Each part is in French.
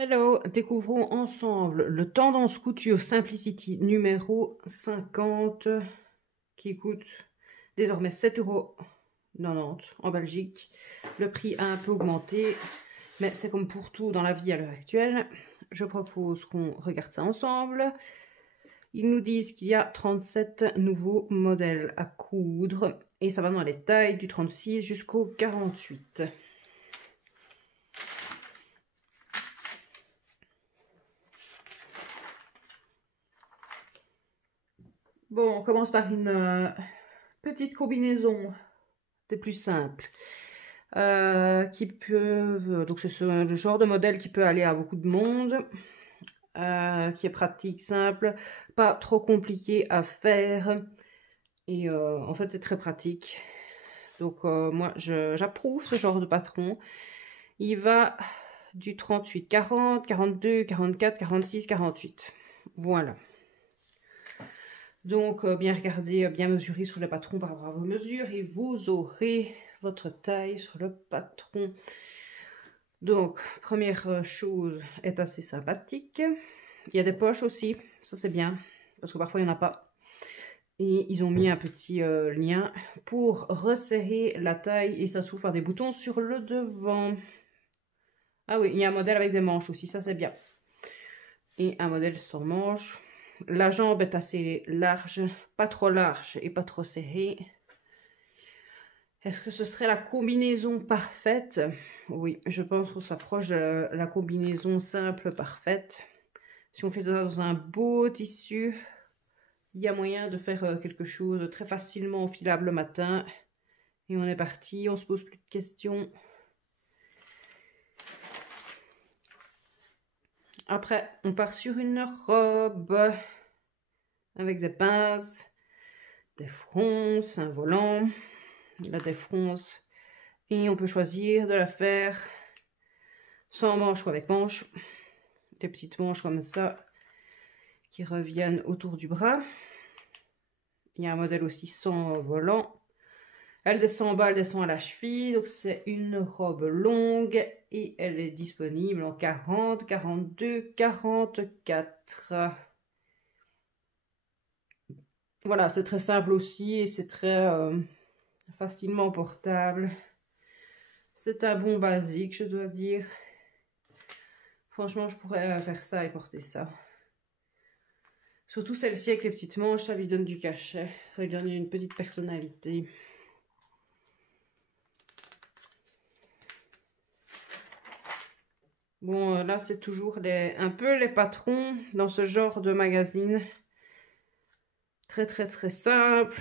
Hello, découvrons ensemble le Tendance Couture Simplicity numéro 50 qui coûte désormais 7,90 € en Belgique. Le prix a un peu augmenté, mais c'est comme pour tout dans la vie à l'heure actuelle. Je propose qu'on regarde ça ensemble. Ils nous disent qu'il y a 37 nouveaux modèles à coudre et ça va dans les tailles du 36 jusqu'au 48. Bon, on commence par une petite combinaison des plus simples. Qui peuvent, donc c'est le genre de modèle qui peut aller à beaucoup de monde, qui est pratique, simple, pas trop compliqué à faire, et en fait c'est très pratique. Donc moi j'approuve ce genre de patron. Il va du 38, 40, 42, 44, 46, 48. Voilà. Donc, bien regarder, bien mesurer sur le patron par rapport à vos mesures et vous aurez votre taille sur le patron. Donc, première chose est assez sympathique. Il y a des poches aussi, ça c'est bien, parce que parfois il n'y en a pas. Et ils ont mis un petit lien pour resserrer la taille et ça s'ouvre par des boutons sur le devant. Ah oui, il y a un modèle avec des manches aussi, ça c'est bien. Et un modèle sans manches. La jambe est assez large, pas trop large et pas trop serrée. Est-ce que ce serait la combinaison parfaite? Oui, je pense qu'on s'approche de la combinaison simple parfaite. Si on fait ça dans un beau tissu, il y a moyen de faire quelque chose de très facilement enfilable le matin. Et on est parti, on se pose plus de questions. Après, on part sur une robe avec des pinces, des fronces, un volant, la défronce. Et on peut choisir de la faire sans manche ou avec manche. Des petites manches comme ça qui reviennent autour du bras. Il y a un modèle aussi sans volant. Elle descend en bas, elle descend à la cheville. Donc c'est une robe longue et elle est disponible en 40, 42, 44. Voilà, c'est très simple aussi et c'est très facilement portable. C'est un bon basique, je dois dire. Franchement, je pourrais faire ça et porter ça. Surtout celle-ci avec les petites manches, ça lui donne du cachet. Ça lui donne une petite personnalité. Bon, là, c'est toujours un peu les patrons dans ce genre de magazine. Très, très, très simple.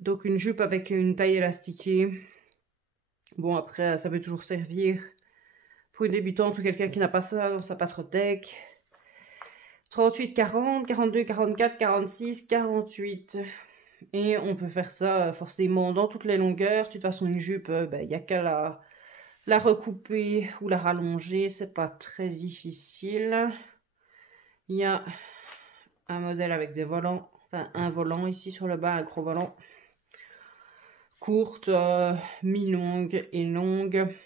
Donc, une jupe avec une taille élastiquée. Bon, après, ça peut toujours servir pour une débutante ou quelqu'un qui n'a pas ça dans sa patrotèque. 38, 40, 42, 44, 46, 48. Et on peut faire ça forcément dans toutes les longueurs. De toute façon, une jupe, il n'y a qu'à la recouper ou la rallonger. C'est pas très difficile. Il y a un modèle avec des volants. Enfin, un volant ici sur le bas, un gros volant. Courte, mi-longue et longue.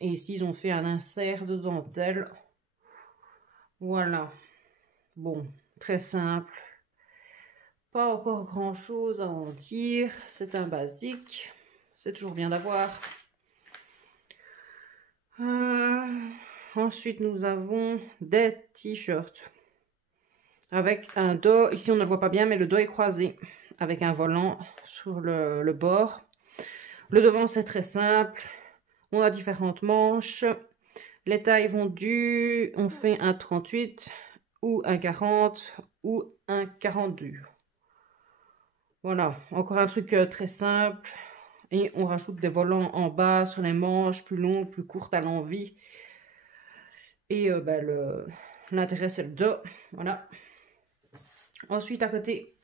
Et ici, ils ont fait un insert de dentelle. Voilà. Bon, très simple. Pas encore grand chose à en dire. C'est un basique. C'est toujours bien d'avoir. Ensuite, nous avons des t-shirts. Avec un dos. Ici, on ne le voit pas bien, mais le dos est croisé. Avec un volant sur le bord. Le devant, c'est très simple. On a différentes manches. Les tailles vont du... On fait un 38 ou un 40 ou un 42. Voilà, encore un truc très simple. Et on rajoute des volants en bas sur les manches, plus longues, plus courtes à l'envie. Et l'intérêt, c'est le dos. Voilà. Ensuite, à côté,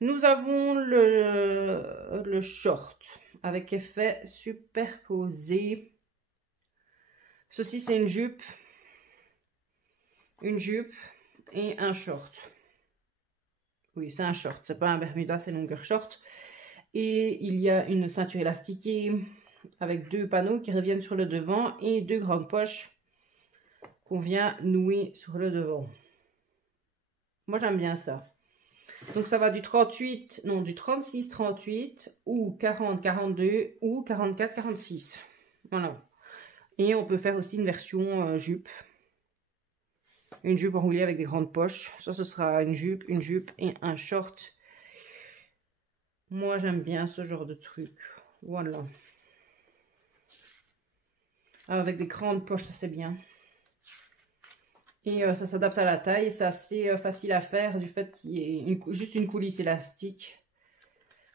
nous avons le short avec effet superposé. Ceci, c'est une jupe et un short. Oui, c'est un short, c'est pas un Bermuda, c'est longueur short. Et il y a une ceinture élastiquée avec deux panneaux qui reviennent sur le devant et deux grandes poches qu'on vient nouer sur le devant. Moi, j'aime bien ça. Donc, ça va du 38, non, du 36-38 ou 40-42 ou 44-46. Voilà. Et on peut faire aussi une version jupe. Une jupe enroulée avec des grandes poches. Ça, ce sera une jupe et un short. Moi, j'aime bien ce genre de truc. Voilà. Avec des grandes poches, ça c'est bien. Et ça s'adapte à la taille. C'est assez facile à faire du fait qu'il y ait juste une coulisse élastique.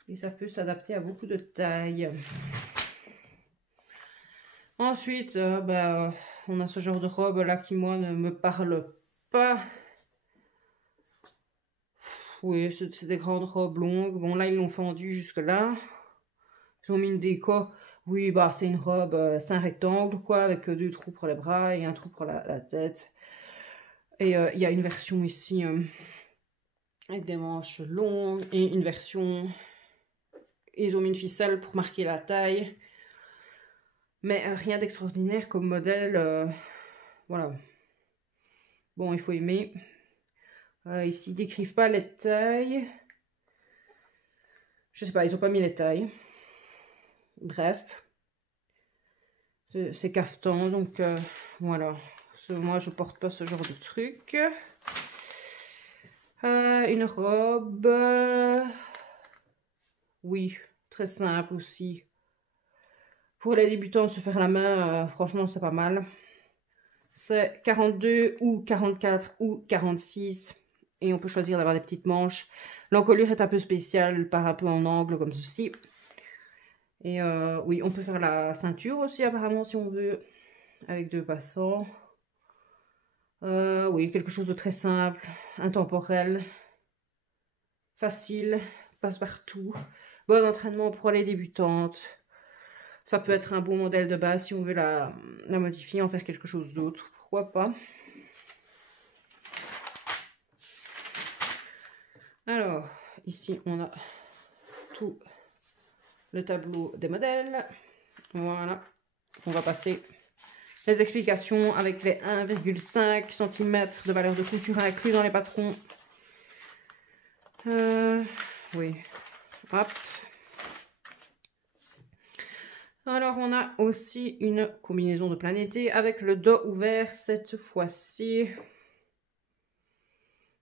Et ça peut s'adapter à beaucoup de tailles. Ensuite, on a ce genre de robe là qui, moi, ne me parle pas. Oui, c'est des grandes robes longues. Bon, là, ils l'ont fendu jusque là. Ils ont mis une déco. Oui, bah, c'est une robe, c'est un rectangle, quoi, avec 2 trous pour les bras et un trou pour la tête. Et il y a une version ici avec des manches longues et une version... Ils ont mis une ficelle pour marquer la taille. Mais rien d'extraordinaire comme modèle. Voilà. Bon, il faut aimer. Ici, ils décrivent pas les tailles. Je sais pas, ils ont pas mis les tailles. Bref. C'est cafetan, donc voilà. Moi, je porte pas ce genre de truc. Une robe. Oui, très simple aussi. Pour les débutants, se faire la main, franchement, c'est pas mal. C'est 42 ou 44 ou 46. Et on peut choisir d'avoir des petites manches. L'encolure est un peu spéciale, part un peu en angle comme ceci. Et oui, on peut faire la ceinture aussi apparemment si on veut. Avec 2 passants. Oui, quelque chose de très simple, intemporel, facile, passe-partout. Bon entraînement pour les débutantes. Ça peut être un bon modèle de base si on veut la modifier, en faire quelque chose d'autre. Pourquoi pas? Alors, ici, on a tout le tableau des modèles. Voilà. On va passer les explications avec les 1,5 cm de valeur de couture inclus dans les patrons. Oui. Hop. Alors, on a aussi une combinaison de plein été avec le dos ouvert cette fois-ci.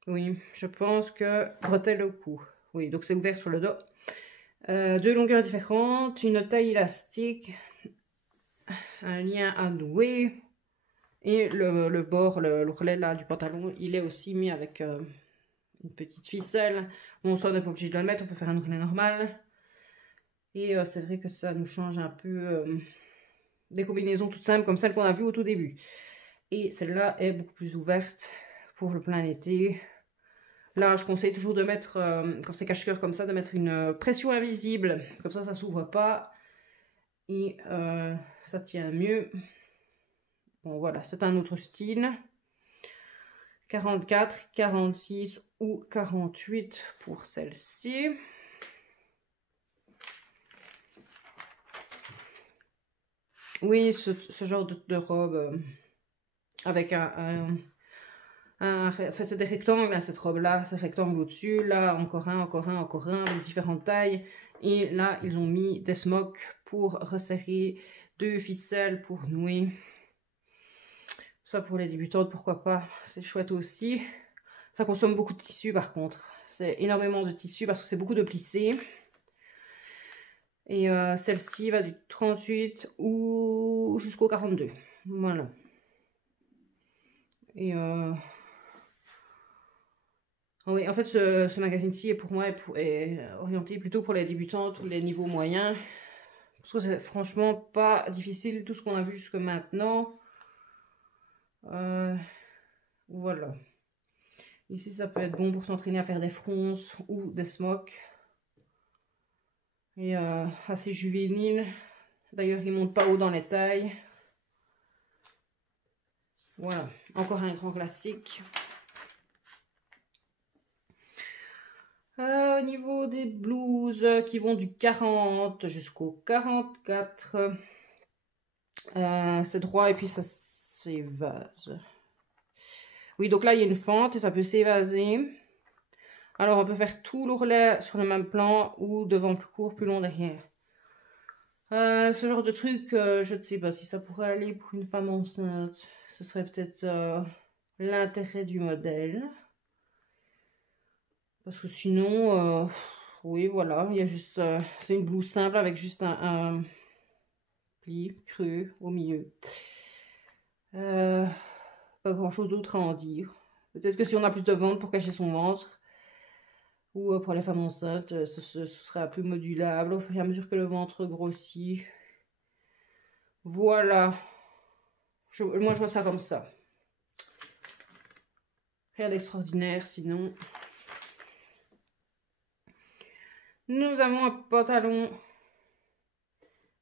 Oui, je pense que bretelle au cou. Oui, donc c'est ouvert sur le dos. 2 longueurs différentes, une taille élastique, un lien à nouer. Et le bord, l'ourlet là du pantalon, il est aussi mis avec une petite ficelle. Bon, ça on n'est pas obligé de le mettre, on peut faire un ourlet normal. Et c'est vrai que ça nous change un peu des combinaisons toutes simples comme celles qu'on a vues au tout début. Et celle-là est beaucoup plus ouverte pour le plein été. Là, je conseille toujours de mettre, quand c'est cache-cœur comme ça, de mettre une pression invisible. Comme ça ne s'ouvre pas. Et ça tient mieux. Bon, voilà, c'est un autre style. 44, 46 ou 48 pour celle-ci. Oui, ce genre de robe avec en fait, c'est des rectangles, hein, cette robe-là, c'est rectangle au-dessus, là, encore un, avec différentes tailles. Et là, ils ont mis des smocks pour resserrer, 2 ficelles pour nouer. Ça, pour les débutantes, pourquoi pas, c'est chouette aussi. Ça consomme beaucoup de tissu, par contre. C'est énormément de tissu parce que c'est beaucoup de plissé. Et celle-ci va du 38 ou jusqu'au 42. Voilà. Et oui, en fait, ce magazine-ci est pour moi est orienté plutôt pour les débutantes ou les niveaux moyens. Parce que c'est franchement pas difficile tout ce qu'on a vu jusque maintenant. Voilà. Ici, ça peut être bon pour s'entraîner à faire des fronces ou des smocks. Et assez juvénile. D'ailleurs, il ne monte pas haut dans les tailles. Voilà, encore un grand classique. Au niveau des blouses qui vont du 40 jusqu'au 44, c'est droit et puis ça s'évase. Oui, donc là, il y a une fente et ça peut s'évaser. Alors, on peut faire tout l'ourlet sur le même plan ou devant plus court, plus long derrière. Ce genre de truc, je ne sais pas si ça pourrait aller pour une femme enceinte. Ce serait peut-être l'intérêt du modèle. Parce que sinon, oui, voilà, il y a juste... c'est une blouse simple avec juste un pli creux au milieu. Pas grand-chose d'autre à en dire. Peut-être que si on a plus de ventre pour cacher son ventre, ou pour les femmes enceintes, ce sera plus modulable au fur et à mesure que le ventre grossit. Voilà. Moi, je vois ça comme ça. Rien d'extraordinaire, sinon. Nous avons un pantalon.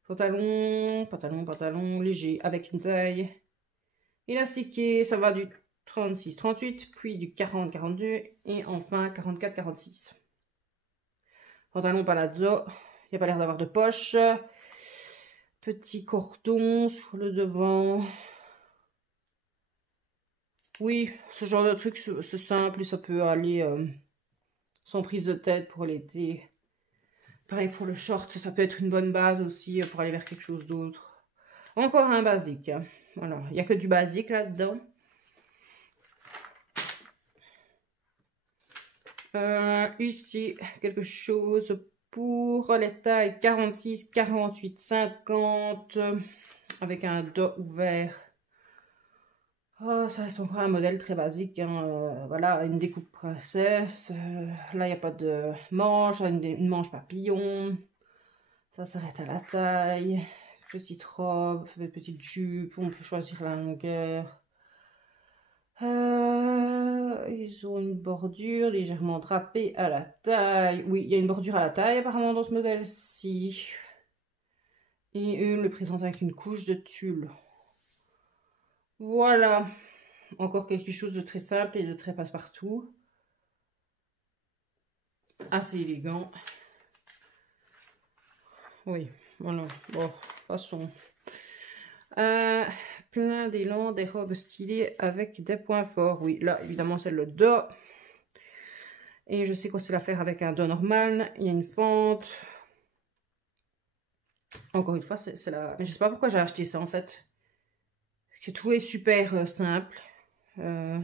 Pantalon léger avec une taille élastiquée. Ça va du 36-38, puis du 40-42 et enfin 44-46. Pantalon palazzo. Il n'y a pas l'air d'avoir de poche. Petit cordon sur le devant. Oui, ce genre de truc, c'est simple et ça peut aller sans prise de tête pour l'été. Pareil pour le short, ça peut être une bonne base aussi pour aller vers quelque chose d'autre. Encore un basique. Voilà, il n'y a que du basique là-dedans. Ici, quelque chose pour les tailles 46, 48, 50 avec un dos ouvert. Oh, ça reste encore un modèle très basique. Hein. Voilà, une découpe princesse. Là, il n'y a pas de manche. Une manche papillon. Ça s'arrête à la taille. Petite robe, petite jupe. On peut choisir la longueur. Ils ont une bordure légèrement drapée à la taille. Oui, il y a une bordure à la taille apparemment dans ce modèle-ci. Et eux le présentent avec une couche de tulle. Voilà. Encore quelque chose de très simple et de très passe-partout. Assez élégant. Oui, voilà. Bon, passons. Plein d'élan, des robes stylées avec des points forts. Oui, là, évidemment, c'est le dos. Et je sais quoi c'est l'affaire avec un dos normal. Il y a une fente. Encore une fois, c'est la... Mais je sais pas pourquoi j'ai acheté ça, en fait. Que tout est super simple. Il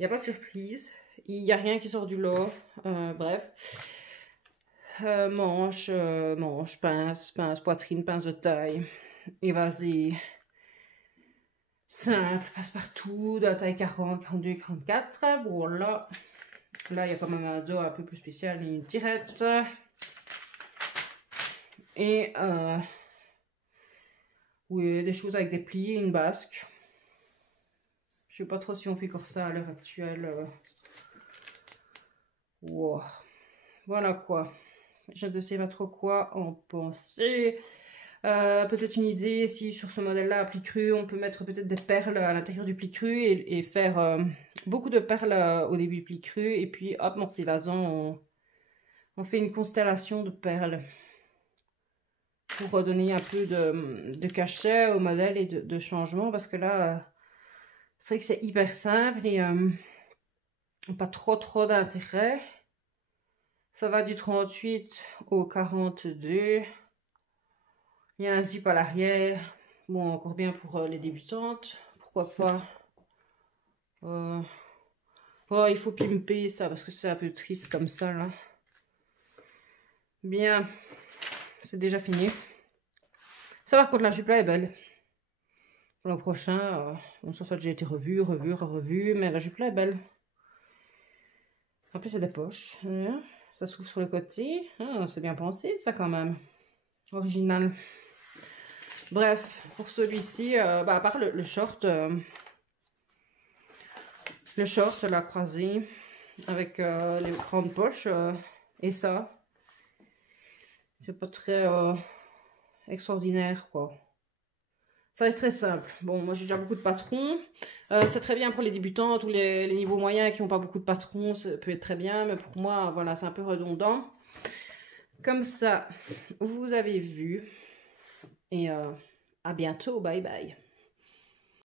n'y a pas de surprise. Il n'y a rien qui sort du lot. Bref. Manche, pince, poitrine, pince de taille. Évasé. Simple, passe-partout, de la taille 40, 42, 44. Bon, là, il y a quand même un dos un peu plus spécial et une tirette. Et, oui, des choses avec des plis et une basque. Je sais pas trop si on fait comme ça à l'heure actuelle. Wow. Voilà quoi. Je ne sais pas trop quoi en penser. Peut-être une idée si sur ce modèle-là à pli cru, on peut mettre peut-être des perles à l'intérieur du pli cru et faire beaucoup de perles au début du pli cru. Et puis hop, en s'évasant, on fait une constellation de perles pour redonner un peu de cachet au modèle et de changement. Parce que là, c'est vrai que c'est hyper simple et pas trop d'intérêt. Ça va du 38 au 42. Il y a un zip à l'arrière. Bon, encore bien pour les débutantes. Pourquoi pas. Oh, il faut pimper ça parce que c'est un peu triste comme ça là. Bien. C'est déjà fini. Ça par contre la jupe là est belle. Pour le prochain, bon, ça a déjà été revu. Mais la jupe là est belle. En plus il y a des poches. Ça s'ouvre sur le côté. C'est bien pensé ça quand même. Original. Bref, pour celui-ci, à part le short, la croisée, avec les grandes poches, et ça, c'est pas très extraordinaire, quoi. Ça reste très simple. Bon, moi j'ai déjà beaucoup de patrons. C'est très bien pour les débutants, tous les niveaux moyens qui n'ont pas beaucoup de patrons, ça peut être très bien, mais pour moi, voilà, c'est un peu redondant. Comme ça, vous avez vu. Et à bientôt, bye bye.